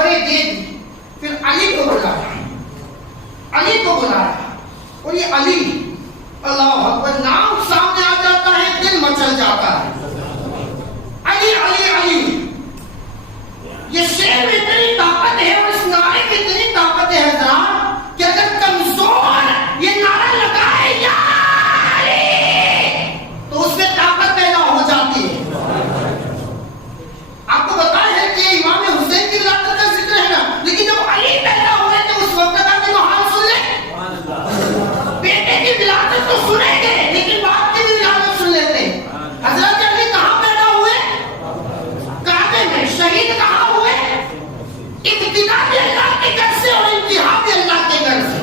خبریں دے دی. پھر علی کو بلایا, علی کو بلایا, اور یہ علی, اللہ اکبر, نام سامنے آ جاتا ہے دل مچل جاتا ہے. علی علی علی, یہ شعر میں اتنی طاقت ہے اور اس نعرے میں اتنی طاقت ہے حضرات کہ اگر کمزور یہ نعرہ لگائے یا علی تو اس میں طاقت پیدا ہو جاتی ہے. آپ کو بتایا ہے کہ امام حسین کی ولادت کا ذکر ہے نا, لیکن جب علی پیدا ہوئے تو اس وقت کا بھی حال سن لیں. بیٹے کی ولادت تو سنیں گے لیکن باپ کی بھی ولادت سن لیتے ہیں. حضرت علی کہاں پیدا ہوئے؟ کعبے میں. شہید کہاں ہوئے؟ ابتدا بھی اللہ کے گھر سے اور انتہا بھی اللہ کے گھر سے.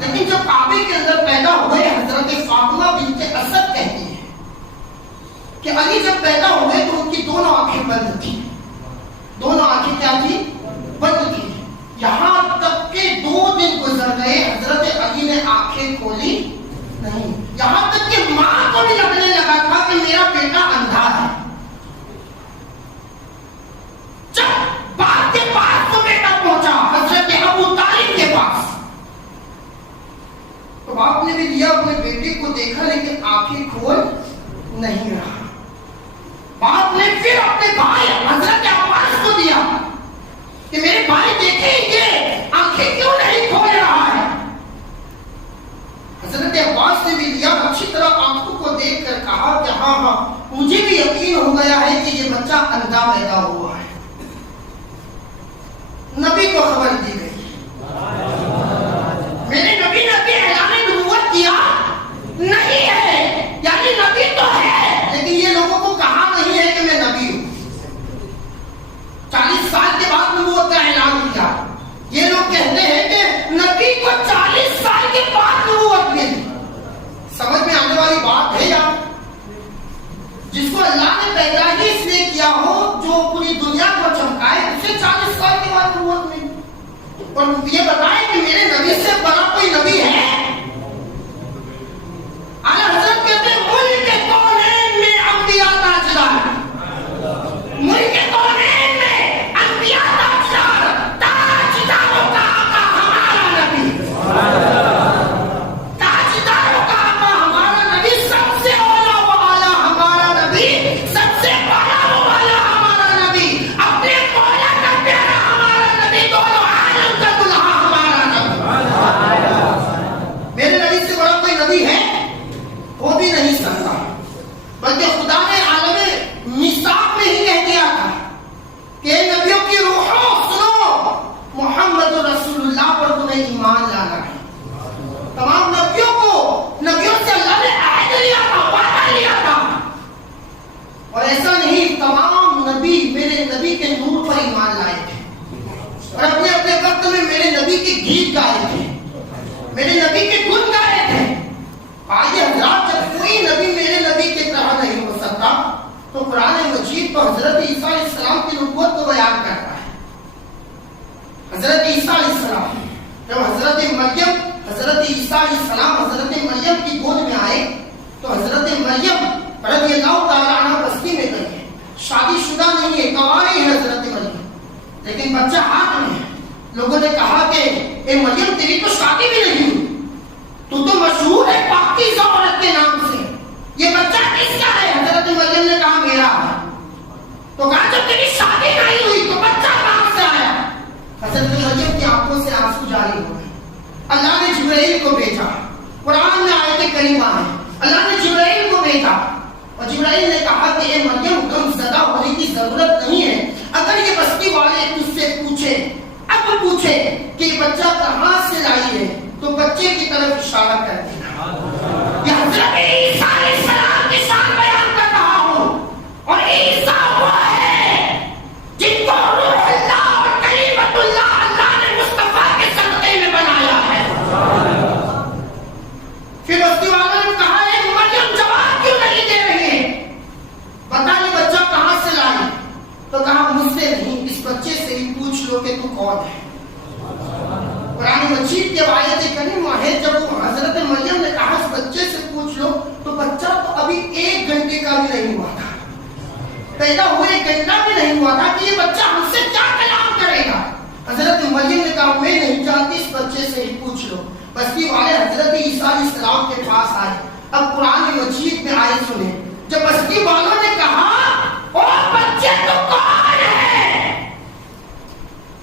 لیکن جب کعبے کے اندر پیدا ہوئے, حضرت فاطمہ بنت اسد کہتی ہے کہ علی جب پیدا ہوئے تو ان کی دونوں آنکھیں بند تھی. دونوں آنکھیں کیا تھی؟ بند تھی. یہاں تک کہ 2 دن گزر گئے, حضرت علی نے آنکھیں کھولی نہیں. یہاں تک کہ ماں کو بھی لگنے لگا تھا کہ میرا بیٹا اندھا ہے. جب باپ کے پاس تو بیٹا پہنچا, حضرت ابو طالب کے پاس, تو باپ نے بھی لیا اپنے بیٹے کو دیکھا لیکن آنکھیں کھول نہیں رہا. باپ نے پھر اپنے بھائی حضرت عباس کو دیا کہ میرے بھائی دیکھیں یہ آنکھیں کیوں نہیں کھول رہا ہے. حضرت عباس نے بھی لیا, اچھی طرح آنکھوں کو دیکھ کر کہا کہ ہاں ہاں مجھے بھی یقین ہو گیا ہے کہ یہ بچہ اندھا پیدا ہوا ہے. نبی کو خبر دی گئی, میرے نبی نے بھی اعلان نبوت کیا نہیں ہے, یعنی نبی تو ہے لیکن یہ لوگوں کو کہا نہیں ہے کہ میں نبی ہوں. 40 سال کے بعد نبوت کا اعلان کیا. یہ لوگ کہتے ہیں کہ نبی کو 40 سال کے بعد نبوت ملی. سمجھ میں آنے والی بات ہے یار, جس کو اللہ نے پیدا ہی اس لیے کیا ہو جو پوری دنیا کو چمکائے, اسے 40 سال کے بعد نبوت ملی. اور یہ بتائیں کہ میرے نبی سے بڑا کوئی نبی ہے؟ اعلیٰ حضرت کہتے ہیں ملک کونین میں انبیاء تاجدار, ملک کونین میں انبیاء تاجدار, تاجداروں کا آقا ہمارا نبی, تاجداروں کا آقا ہمارا نبی, سب سے اولا و اعلیٰ ہمارا نبی, سب سے بڑا و اعلیٰ ہمارا نبی, اپنے مولا کا پیارا ہمارا نبی, دونوں عالم کا دلہا ہمارا نبی. میرے نبی سے بڑا کوئی نبی ہے؟ وہ بھی نہیں سکتا. بلکہ خدا نے عالم میثاق میں ہی کہہ دیا تھا کہ نبیوں کی روحوں سنو, محمد رسول اللہ پر تمہیں ایمان لانا ہے. تمام نبیوں کو, نبیوں سے اللہ نے عہد لیا تھا, وعدہ لیا تھا. اور ایسا نہیں, تمام نبی میرے نبی کے نور پر ایمان لائے تھے اور اپنے اپنے وقت میں میرے نبی کے گیت گائے تھے, میرے نبی کے گن گائے تھے. آئیے حضرات, جب کوئی نبی میرے نبی کی طرح نہیں ہو سکتا تو قرآن مجید تو حضرت عیسیٰ علیہ السلام کی نبوت کو بیان کرتا ہے. حضرت عیسیٰ علیہ السلام جب حضرت عیسیٰ علیہ السلام حضرت مریم کی گود میں آئے تو حضرت مریم رضی اللہ تعالیٰ عنہ بستی میں گئی. شادی شدہ نہیں ہے, کنواری ہے حضرت مریم, لیکن بچہ ہاتھ میں ہے. لوگوں نے کہا کہ اے مریم تیری تو شادی بھی نہیں ہوئی, تو مشہور ہے پاکیزہ عورت کے نام سے, یہ بچہ کس کا ہے؟ حضرت مریم نے کہا میرا ہے. تو کہا جب تیری شادی نہیں ہوئی تو بچہ کہاں سے آیا؟ حضرت مریم کی آنکھوں سے آنسو جاری ہو گئے. اللہ نے جبرائیل کو بھیجا, قرآن میں آیت کریمہ ہے, اللہ نے جبرائیل کو بھیجا اور جبرائیل نے کہا کہ اے مریم غم زدہ ہونے کی ضرورت نہیں ہے. اگر یہ بستی والے تجھ سے پوچھے کہ یہ بچہ کہاں سے لائی ہے تو بچے کی طرف اشارہ کر دینا. یہ حضرت عیسیٰ علیہ السلام کی شان بیان کر رہا ہوں, اور عیسیٰ وہ ہے جن کو روح اللہ اور کلیمت اللہ اللہ نے مصطفیٰ کے صدقے میں بنایا ہے. پھر بستی والوں نے کہا ہے مریم جواب کیوں نہیں دے رہی ہے, بتا یہ بچہ کہاں سے لائی؟ تو کہا مجھ سے نہیں, اس بچے سے ہی پوچھ لو کہ تو کون ہے. قرآن مجید کے آیت کریمہ ہے, جب حضرت مریم نے کہا اس بچے سے پوچھ لو تو بچہ تو ابھی 1 گھنٹے کا بھی نہیں ہوا تھا, پیدا ہوئے 1 گھنٹہ بھی نہیں ہوا تھا کہ یہ بچہ ہم سے کیا کلام کر کرے گا؟ حضرت مریم نے کہا میں نہیں جانتی، اس بچے سے ہی پوچھ لو۔ بستی والے حضرت عیسیٰ علیہ السلام کے پاس آئے۔ اب قرآن مجید میں آئے سنیں، جب بستی والوں نے کہا او بچے تو کون ہے،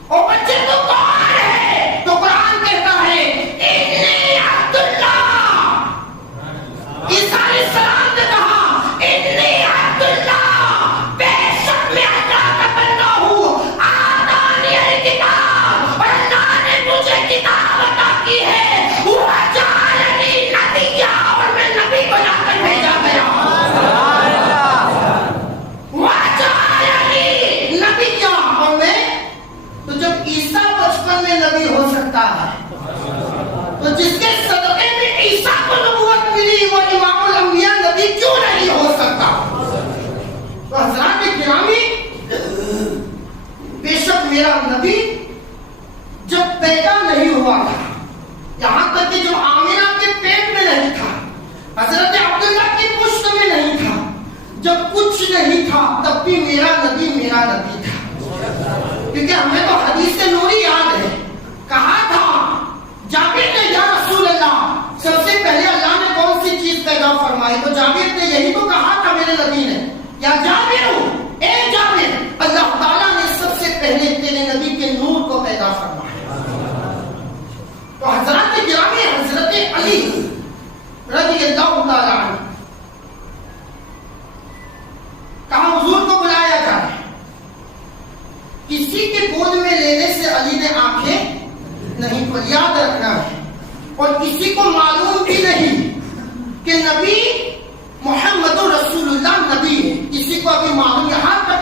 او بچے تو کون ہے، تو قرآن کہتا ہے انی عبداللہ۔ عیسیٰ علیہ السلام نے کہا انی عبداللہ، بے شک میں اللہ کا بندہ ہوں، آتانی الکتاب، اور اللہ نے مجھے کتاب عطا کی ہے، وجعلنی نبیا، اور میں نبی بنا کر بھیجا گیا۔ وجعلنی نبیا، اور میں، تو جب عیسیٰ بچپن میں نبی ہو سکتا ہے تو جس کے صدقے میں عیسیٰ کو نبوت ملی وہ امام الانبیاء نبی کیوں نہیں ہو سکتا؟ تو حضرات گرامی، بے شک میرا نبی جب پیدا نہیں ہوا تھا، یہاں تک کہ جو آمنہ کے پیٹ میں نہیں تھا، حضرت عبداللہ کی پشت میں نہیں تھا، جب کچھ نہیں تھا تب بھی میرا نبی تھا۔ کیونکہ ہمیں تو حدیث نوری یاد ہے، کہا تھا جابر نے یا رسول اللہ سب سے پہلے اللہ نے کون سی چیز پیدا فرمائی؟ تو جابر نے یہی تو کہا تھا میرے نبی نے، یا جابر، اے جابر، اللہ تعالیٰ نے سب سے پہلے تیرے نبی کے نور کو پیدا فرمایا۔ تو حضرات گرامی، حضرت علی رضی اللہ تعالیٰ عنہ، کہا حضور کو بلایا جائے۔ کسی کے گود میں لینے سے علی نے آنکھیں نہیں کھولی، یاد رکھنا ہے، اور کسی کو معلوم بھی نہیں کہ نبی محمد رسول اللہ نبی ہے، کسی کو ابھی معلوم، یہاں تک